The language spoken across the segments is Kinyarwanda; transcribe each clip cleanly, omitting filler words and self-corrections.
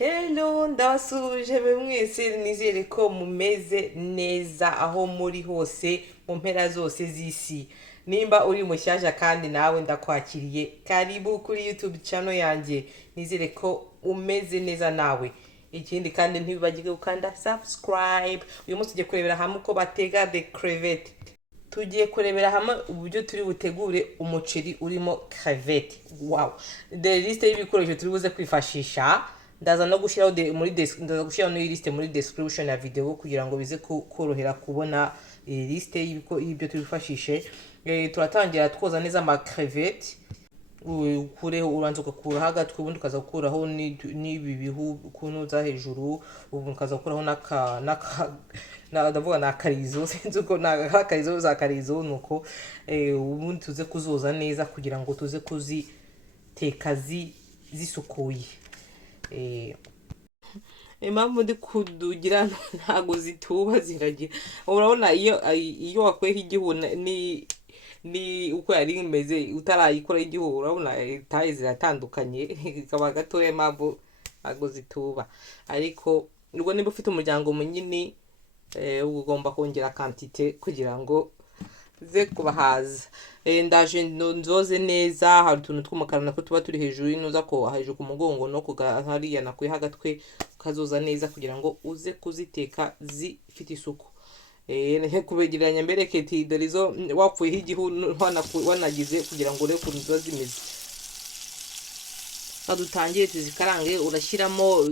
Hello, ndabasuje mwese nizere ko mumeze neza aho muri hose mu mpera zose z'isi. Nimba uri mushyashya kandi nawe ndakwakiriye, karibu kuri YouTube channel yanjye. Nizere ko umeze neza nawe. Ikindi kandi ntibibagirwe gukanda subscribe. Uyu munsi tugiye kurebera hamwe uko batega the crevette. Tugiye kurebera hamwe uburyo turi butegure umuceri urimo crevette. Wow. The list y'ibikoresho turi buze kwifashisha ndaza no gushyiraho ndaza gushyiraho no liste muri description ya video kugira ngo bize korohera kubona liste y'ibyo tubifashishe. Turatangira twoza neza ama crevette. Ukureho uranza ugakuraho agatwe, ubundi ukaza gukuraho n'ibi bihu kunoza hejuru, ubu ukaza gukuraho ndavuga na karizo sinzi uko na karizo za karizo nuko ubundi tuze kuzoza neza kugira ngo tuze kuziteka zisukuye. Impamvu ndi kudugira ntago zituba ziragira, urabona iyo wakweho igihu ni uko yari imeze utarayikora igihu, urabona tayi ziratandukanye ikaba gatoya, impamvu ntago zituba. Ariko ubwo niba ufite umuryango munini ugomba kongera quantité kugira ngo ze kubahaza. Ndaje nzoze neza, hari utuntu tw'umukara nako tuba turi hejuru inoza ko hejuru ku mugongo no hariya nakuye hagatwe ukazoza neza kugira ngo uze kuziteka zifite isuku. Kubegeranya mbereke dorizo wapfuyeho igihu wanagize kugira ngo urebe ukuntu ziba zimeze. Dutangiye tuzikarange, urashyiramo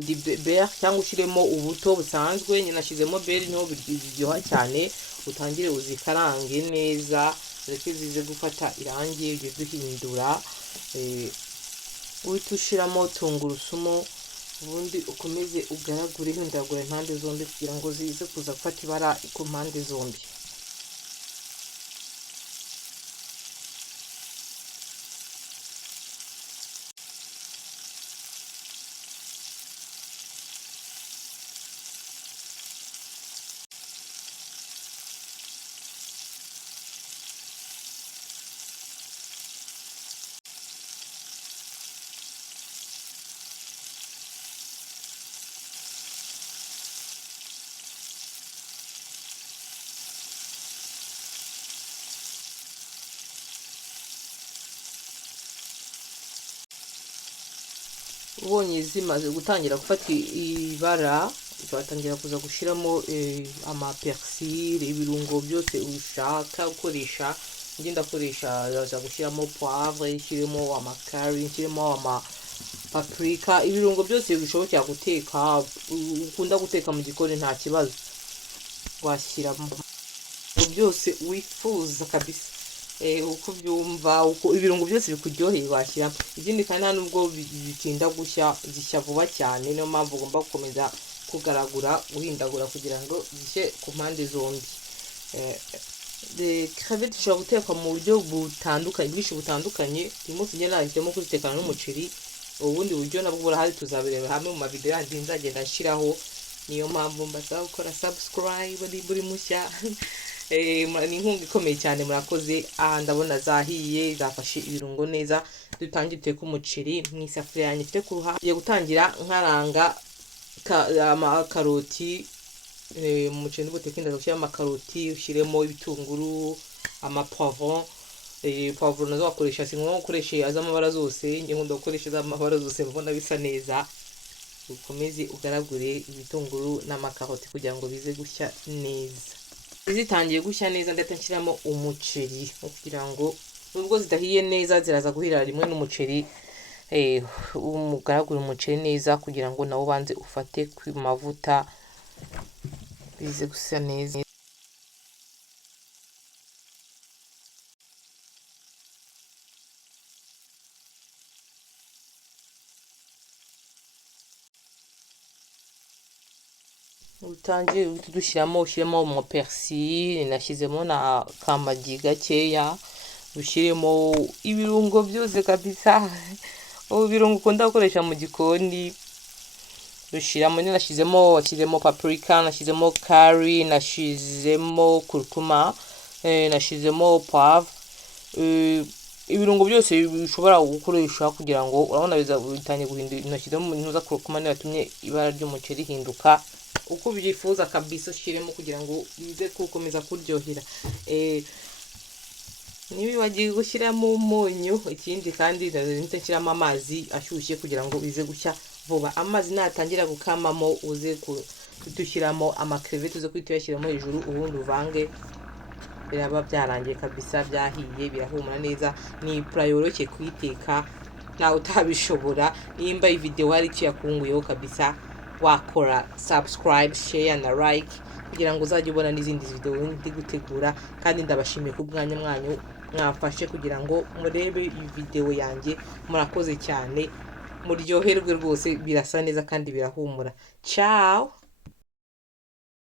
beurre cyangwa ushyiremo ubuto busanzwe. Nyine nashyizemo beurre niho biryoha cyane. Utangire uzikarange neza ureke zize gufata irangi, ujye duhindura. Uhita ushyiramo tungurusumu, ubundi ukomeze ugaragure uhindagura impande zombi kugira ngo zize kuza gufata ibara ku mpande zombi. Ubonye zimaze gutangira gufata ibara, uzatangira kuza gushyiramo ama persil, ibirungo byose ushaka gukoresha. Njye ndakoresha ndaza gushyiramo poivre, nshyiremo ama curry, nshyiremo ama paprika, ibirungo byose bishobora guteka ukunda guteka mu gikoni nta kibazo washyiramo byose wifuza kabisa. Uko byumva, uko ibirungo byose bikuryoheye washyiramo. Ikindi kandi nta nubwo bitinda gushya, zishya vuba cyane, niyo mpamvu ugomba gukomeza kugaragura uhindagura kugira ngo zishye ku mpande zombi. Crevette ishobora gutekwa mu buryo butandukanye, bwinshi butandukanye. Uyu munsi njye nahisemo kuzitekana n'umuceri, ubundi buryo nabwo burahari tuzabirebera hamwe mu mavideo yandi nzagenda nshyiraho. Niyo mpamvu mbasaba gukora subscribe buri mushya. Ni inkunga ikomeye cyane, murakoze. Ndabona zahiye, zafashe ibirungo neza. Dutangiye guteka umuceri mu isafuriya yanjye mfite ku ruhande. Ngiye gutangira nkaranga amakaroti. Mu muceri ndibuteke ndaza gushyiramo amakaroti, ushyiremo ibitunguru, amapoivron. Poivron nazo wakoresha, si ngombwa gukoresha az'amabara zose, njye nkunda gukoresha az'amabara zose mbona bisa neza. Ukomeze ugaragure ibitunguru n'amakaroti kugira ngo bize gushya neza. Zitangiye gushya neza ndetse nshyiramo umuceri kugira ngo nubwo zidahiye neza ziraza guhira rimwe n'umuceri. Umugaragure umuceri neza kugira ngo nawo ubanze ufate ku mavuta bize gusa neza. Utangiye ushyiramo mo persil, nashyizemo na kamagi gakeya, ushyiremo ibirungo byose kabisa. Ibirungo ukunda gukoresha mu gikoni ushyiramo. Nashyizemo paprika, nashyizemo curry, nashyizemo kurkuma, nashyizemo poivre. ibirungo byose bishobora gukoresha kugira ngo urabona bitangiye guhindura intoki zo ntuza kurukumane yatumye ibara ry'umuceri rihinduka uko ubyifuza kabisa ushiremo kugira ngo bize gukomeza kuryohera. Nibibagiye gushyiramo umunyu, ikindi kandi nshyiramo amazi ashyushye kugira ngo bize gushya vuba. Amazi natangira gukamamo uze dushyiramo amakrevete uze kuyashyiramo hejuru, ubundi uvange, biraba byarangiye kabisa, byahiye, birahumura neza. Ni pura yoroshye kuyiteka nawe utabishobora. Nimba iyi video hari icyo yakunguyeho kabisa, wakora subscribe, share na like kugira ngo uzajye ubona n'izindi video ndi gutegura. Kandi ndabashimiye ku bwanya mwanyu mwafashe kugira ngo murebe iyi video yanjye. Murakoze cyane, muryoherwe rwose, birasa neza kandi birahumura. Ciao.